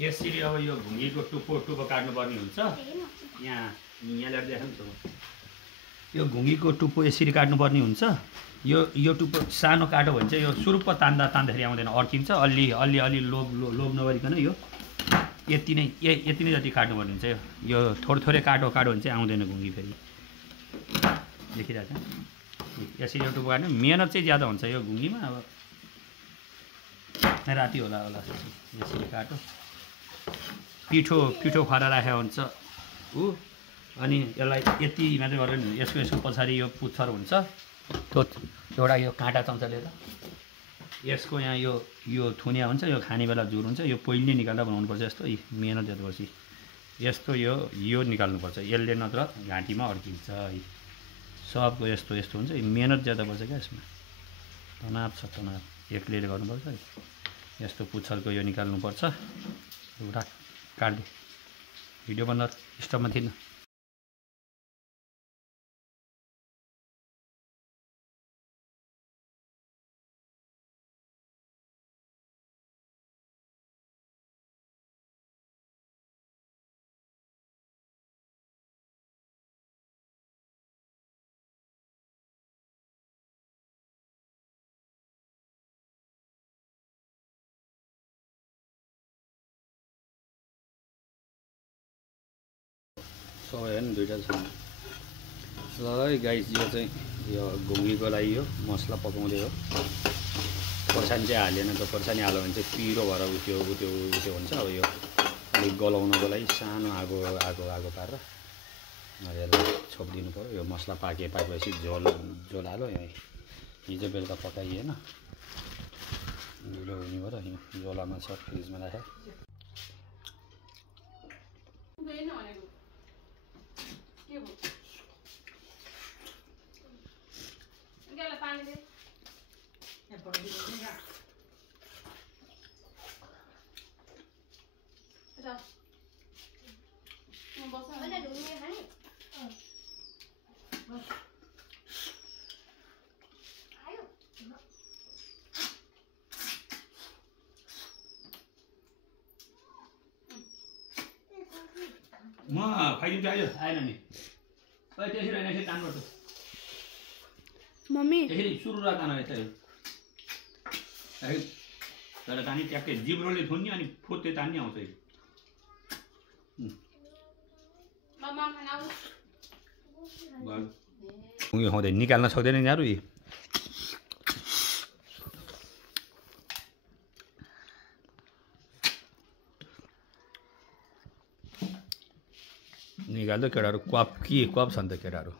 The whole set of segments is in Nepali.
यसरी अब यो घुङ्गीको टुप्पो टुप्पो काट्नुपर्ने हुन्छ। यहाँ ल्याएर देखाउँ न। यो घुङ्गीको टुप्पो यसरी काट्नुपर्ने हुन्छ। यो टुप्पो सानो काटो भने चाहिँ यो सुरुप्प तान्दाखेरि आउँदैन, अड्किन्छ। अलि लोभ नगरिकन यो यति नै जति काट्नुपर्ने हुन्छ। यो थोरै काटो भने चाहिँ आउँदैन घुङ्गी फेरि। देखिरहेको छ यसरी यो टुप्पो काट्नु मेहनत चाहिँ ज्यादा हुन्छ यो घुङ्गीमा। अब राति होला यसरी काटो पिठो खुवाएर राखेको हुन्छ ऊ। अनि यसलाई यति मात्रै गरेर यसको पछाडि यो पुच्छर हुन्छ, त्यो एउटा यो काँटा चम्चा लिएर यसको यहाँ यो थुनिया हुन्छ, यो खाने बेला जुर हुन्छ। यो पहिले निकाल्दा बनाउनुपर्छ। यस्तो मेहनत गर्नुपर्छ। यस्तो यो निकाल्नुपर्छ, यसले नत्र घाँटीमा अड्किन्छ। सबको यस्तो हुन्छ। मेहनत ज्यादा पर्छ क्या यसमा, तनाव छ तनाव। एक्लै गर्नुपर्छ। यस्तो पुच्छरको यो निकाल्नुपर्छ। एउटा काट्दै भिडियो बन्द स्टपमा थिएन। सबै होइन दुईवटा छ। ल है गाइस, यो चाहिँ यो घुङ्गीको लागि यो मसला पकाउँदै हो। खोर्सानी चाहिँ हालेन त, खोर्सानी हाल्यो भने चाहिँ पिरो भएर उत्यो हुन्छ। अब यो अलिक गलाउनको लागि सानो आगो पारेर यसलाई छोपिदिनु पऱ्यो। यो मसला पाकेपछि झोल हाल्यो। हिजो बेलुका पकाइएन, ढिलो हुने भयो। झोलामा छ, फ्रिजमा राखेँ। म खाइदिन्छु आएन नि। त्यसरी होइन, यसरी तान्नुपर्छ मम्मी। यसरी सुरुरा तान यता तर तानी ट्याक्कै जिब्रोले थुन्ने अनि फुत्ते तान्ने आउँछ। घुङ्गी खाँदै निकाल्न सक्दैन यिनीहरू। निकाल्दो केटाहरू। क्वाप छ नि त केटाहरू।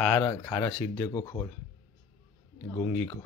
खारा सिद्धेको खोल घुङ्गीको।